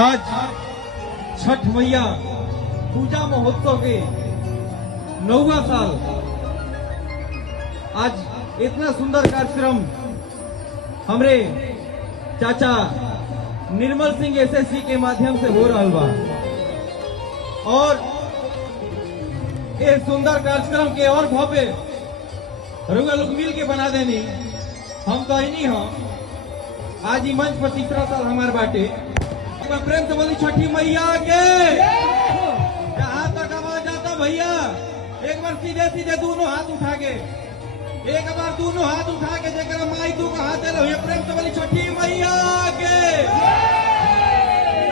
आज छठ मैया पूजा महोत्सव के 9वां साल। आज इतना सुंदर कार्यक्रम हमरे चाचा निर्मल सिंह एसएससी के माध्यम से हो रहा बा और ये सुंदर कार्यक्रम के और भव्य रुआ लोग मिल के बना देनी। हम तो ही नहीं हम आज ही मंच पर तीसरा साल हमारे बाटे। प्रेम से बोली छठी मैया के जहां तक आवाज आता भैया एक बार सीधे सीधे दोनों हाथ उठा के एक बार दोनों हाथ उठा के जेकर माई तू का हाथ दे रहो। प्रेम से बोली छठी मैया के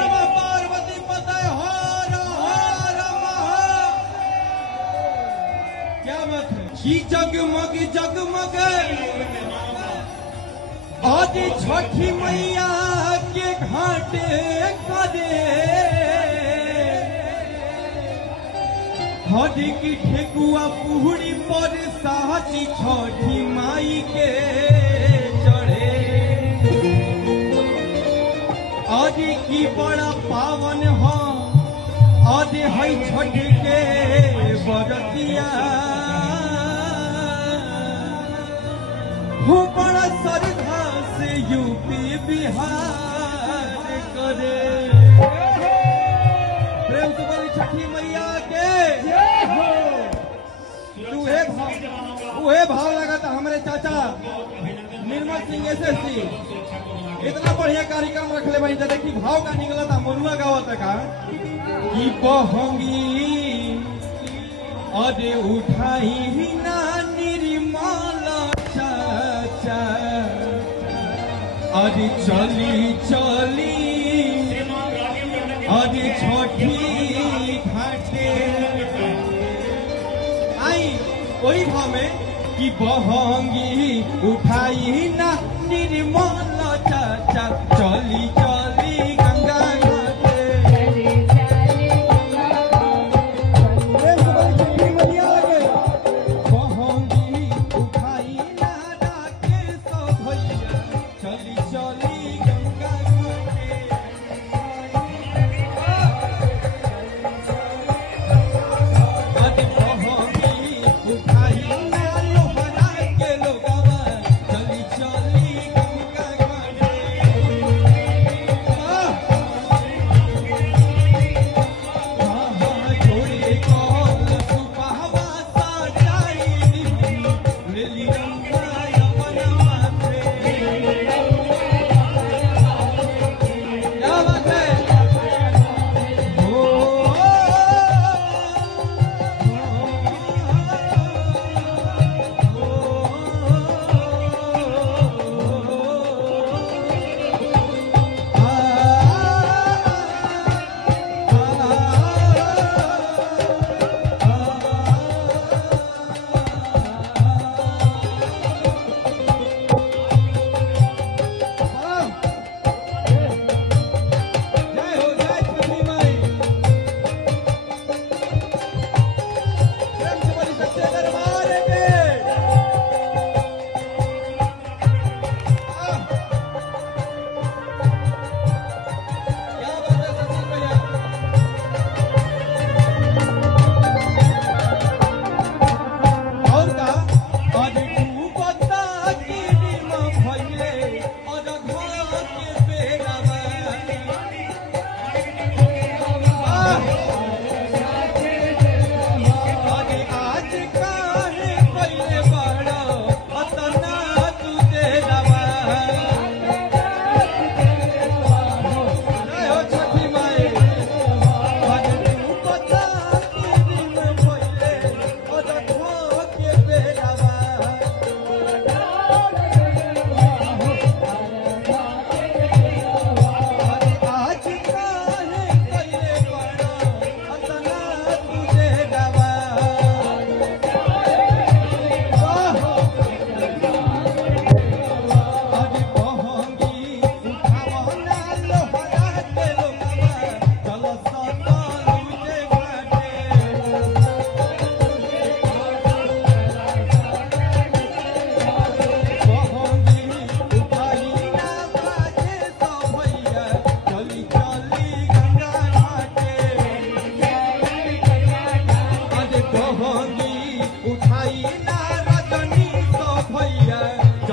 नमः पार्वती पते हर हर महा। क्या बात है जी जगमग जगमग आज छठी मैया के घाटे करे हरी की ठेकुआ पूरी पर साची छठी माई के चढ़े। आज की बड़ा पावन हो आज है छठ के बरतिया हो बड़ा श्रद्धा से यूपी बिहार करे। प्रेम से बोली छठी मैया के उहे भाव लगा था हमारे चाचा निर्मल सिंह एसएससी इतना बढ़िया कार्यक्रम रखले भाई। देखी भाव का निकला था मनुआ गावत का कि बहंगी अरे उठाई ना निर्मल चाचा अरे चली चली अरे छठी घाटे आई वही भाव में कि बहंगी उठाई ना निर्मल चाचा चली चली गंगा घाटे। बहंगी उठाई ना राके सो भैया चली चली गंगा घाटे। अरे बहंगी उठाई ना लोहरा के लोगवा चली चली गंगा घाटे।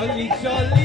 चली चली